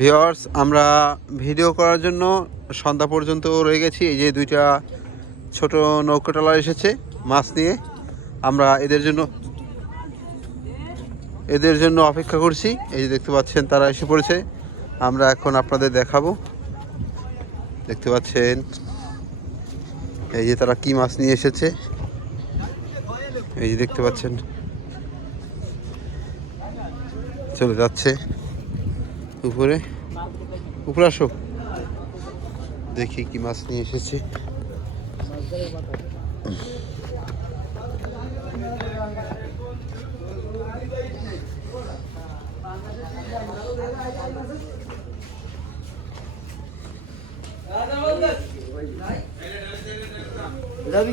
Viewers আমরা video করার জন্য সন্ধ্যা পর্যন্ত রয়ে গেছি। এই যে দুইটা ছোট নৌকাটালা এসেছে, মাছ নিয়ে। আমরা এদের জন্য এদের জন্য অপেক্ষা করছি। এই যে দেখতে পাচ্ছেন, তারা এসে পড়েছে। আমরা এখন আপনাদের দেখাবো। দেখতে পাচ্ছেন, এই যে তারা কি মাছ নিয়ে এসেছে। এই যে দেখতে পাচ্ছেন, চলে যাচ্ছে। উপরে উপরে আসো। দেখি কি মাছ নিয়ে এসেছে। যাবি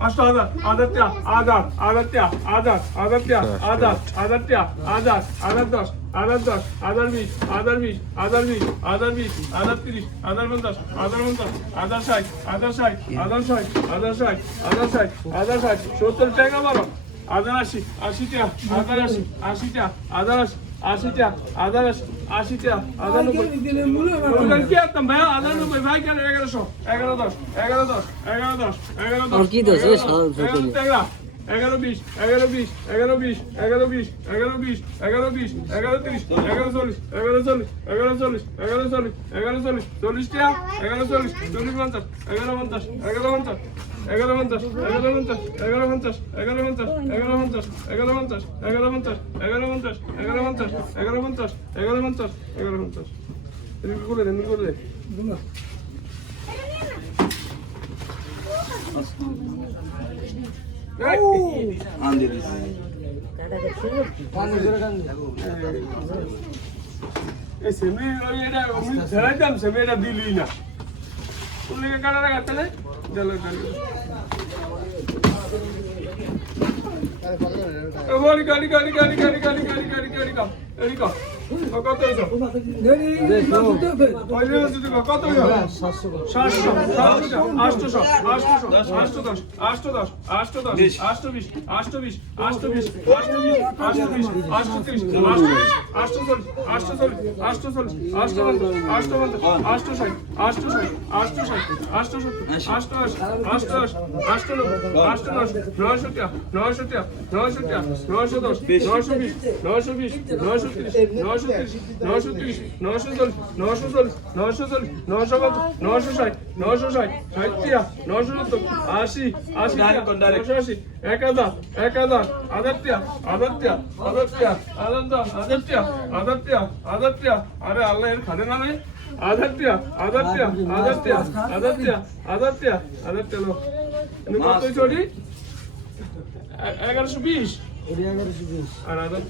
Aşağıdan Adatya, Adat, Adatya, Adat, Adatya, Adat, Adatya, Adat, Adatdaş, Adatdaş, Adarviş, Adarviş, Adarviş, Adarviş, Adatpiriş, Adarmandaş, Adarmandaş, Adarşay, Adarşay, Adarşay, Adarşay, Adarşay, Adarşay, Şottur Peygamber, Adaraşi, Aşitya, Adaraşi, Aşitya, Adaraşi, আশিটা అదన ఆశించా అదన কি আতাম ভাই আদান ভাই ভাই কেন 1100 11 10 11 10 11 10 11 দশ। 11 দশ? 11 10 এগারো বিশ এগারো বিশ এগারো বিশ এগারো বিশ এগারো বিশ এগারো বিশ এগারো তিরিশ এগারো চল্লিশ এগারো চল্লিশ এগারো চল্লিশ এগারো চল্লিশ এগারো চল্লিশ চল্লিশ টাকা এগারো চল্লিশ চল্লিশ পঞ্চাশ এগারো পঞ্চাশ এগারো পঞ্চাশ এগারো পঞ্চাশ এগারো পঞ্চাশ এগারো পঞ্চাশ এগারো পঞ্চাশ এগারো পঞ্চাশ এগারো পঞ্চাশ এগারো পঞ্চাশ এগারো পঞ্চাশ এগারো পঞ্চাশ এগারো পঞ্চাশ এগারো পঞ্চাশ এগারো পঞ্চাশ এদিকে করে দে এদিকে করে দে গোলা এই সেমি ওই এটা আমি ধরাইতাম সেমি এটা দিলি না তুই কাটা রাখা তাহলে চলো চলো গাড়ি গাড়ি গাড়ি গাড়ি গাড়ি গাড়ি গাড়ি গাড়ি গাড়ি কা গাড়ি কা কত নয়শো দশ নয়শো বিশ নয়শো বিশ নয়শো ত্রিশ নয় নশো তিরিশ নশো তিরিশ নশো চল্লিশ নশো চল্লিশ নশো আরে আল্লাহ এর খাদে না আধারটিয়া আধারটিয়া আধারটিয়া আধারটিয়া আধারটিয়া আধারটিয়া লো এগারোশো বিশ আর আধার